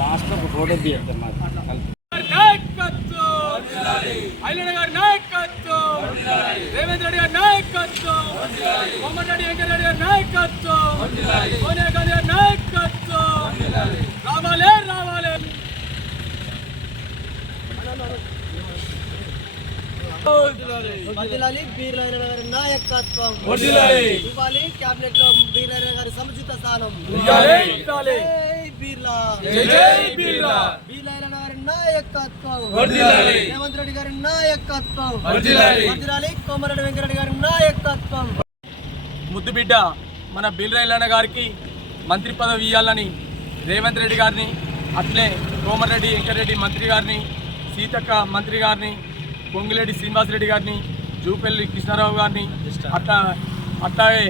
Last ఒక photo తీయద్దాం Revanth Reddy గారి నాయకత్వం, కోమటిరెడ్డి వెంకటరెడ్డి గారి నాయకత్వం, సోనియా గాంధీ గారి నాయకత్వం రావాలి రావాలి. నాయకత్వం క్యాబినెట్ లో బీర్ల గారి సముచిత స్థానం. నాయకత్వం రేవంత్ రెడ్డి గారి నాయకత్వం, కోమటిరెడ్డి వెంకటరెడ్డి గారి నాయకత్వం. ముద్దుబిడ్డ మన బీర్ల గారికి మంత్రి పదవి ఇవ్వాలని రేవంత్ రెడ్డి గారిని, అట్లే కోమటిరెడ్డి వెంకటరెడ్డి మంత్రి గారిని, సీతక్క మంత్రి గారిని, పొంగిరెడ్డి శ్రీనివాసరెడ్డి గారిని, జూపల్లి కృష్ణారావు గారిని, అట్లాగే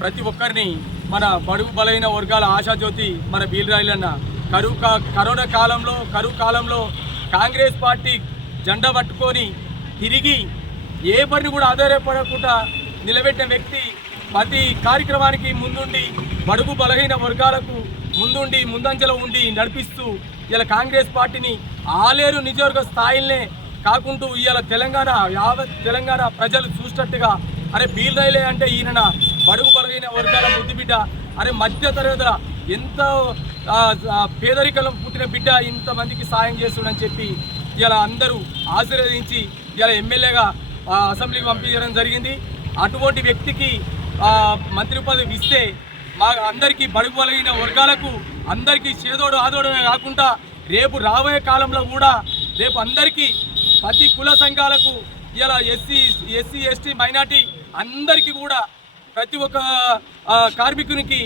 ప్రతి ఒక్కరిని మన బడుగు బలైన వర్గాల ఆశాజ్యోతి మన బీర్రాయిలన్న కరోనా కాలంలో కాంగ్రెస్ పార్టీ జెండా పట్టుకొని తిరిగి ఏ పని కూడా ఆధారపడకుండా నిలబెట్టిన వ్యక్తి, ప్రతి కార్యక్రమానికి ముందుండి బడుగు బలహీన వర్గాలకు ముందంజలో ఉండి నడిపిస్తూ ఇలా కాంగ్రెస్ పార్టీని ఆలేరు నియోజకవర్గ స్థాయిలనే కాకుండా ఇవాళ యావత్ తెలంగాణ ప్రజలు చూసినట్టుగా అరే బీర్రాయిలే అంటే ఈయన బడుగు బలహీన వర్గాల ముద్దుబిడ్డ, అరే మధ్య తరగతుల ఎంతో పేదరికలం పుట్టిన బిడ్డ ఇంతమందికి సాయం చేస్తుండని చెప్పి ఇలా అందరూ ఆశీర్వదించి ఇలా ఎమ్మెల్యేగా అసెంబ్లీకి పంపించడం జరిగింది. అటువంటి వ్యక్తికి మంత్రి పదవి ఇస్తే మా అందరికీ బడుగు బలహీన వర్గాలకు అందరికీ చేదోడు ఆదోడమే కాకుండా రేపు రాబోయే కాలంలో కూడా రేపు అందరికీ ప్రతి కుల సంఘాలకు ఇలా ఎస్సీ ఎస్టీ మైనార్టీ అందరికీ కూడా ప్రతి ఒక్క కార్మికునికి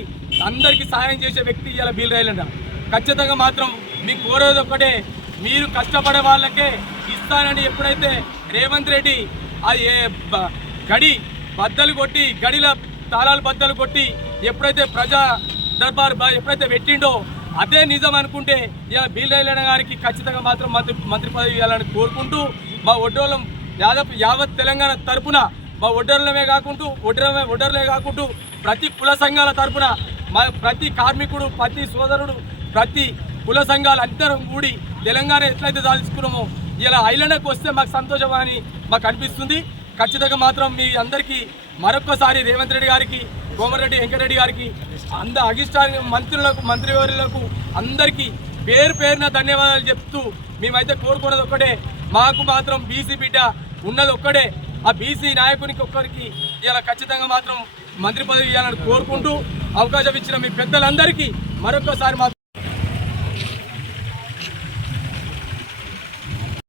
అందరికీ సాయం చేసే వ్యక్తి ఇలా బీర్రాయిలన్న. ఖచ్చితంగా మాత్రం మీకు కోరేది ఒకటే, మీరు కష్టపడే వాళ్ళకే ఇస్తానని ఎప్పుడైతే రేవంత్ రెడ్డి గడిల తాళాలు బద్దలు కొట్టి ఎప్పుడైతే ప్రజా దర్బార్ ఎప్పుడైతే పెట్టిండో అదే నిజం అనుకుంటే ఇలా బీర్రాయిలన్న గారికి ఖచ్చితంగా మాత్రం మంత్రి పదవి ఇవ్వాలని కోరుకుంటూ మా ఒడ్డోళ్ళం యావత్ తెలంగాణ తరపున మా ఒడ్డర్లే కాకుండా ప్రతి కుల సంఘాల తరపున ప్రతి కార్మికుడు, ప్రతి సోదరుడు, ప్రతి కుల సంఘాలు అందరం కూడి తెలంగాణ ఎట్లయితే సాధించుకున్నామో ఇలా ఐలాండ్కి వస్తే మాకు సంతోషం అని మాకు అనిపిస్తుంది. ఖచ్చితంగా మాత్రం మీ అందరికీ మరొక్కసారి రేవంత్ రెడ్డి గారికి, కోమటిరెడ్డి వెంకటరెడ్డి గారికి, అగిష్టానికి మంత్రివర్యులకు అందరికీ పేరున ధన్యవాదాలు చెప్తూ మేమైతే కోరుకున్నది ఒక్కటే, మాకు మాత్రం బీసీ బిడ్డ ఉన్నది ఒక్కడే, ఆ బీసీ నాయకునికి ఒక్కరికి ఇలా ఖచ్చితంగా మాత్రం మంత్రి పదవి ఇవ్వాలని కోరుకుంటూ అవకాశం ఇచ్చిన మీ పెద్దలందరికీ మరొకసారి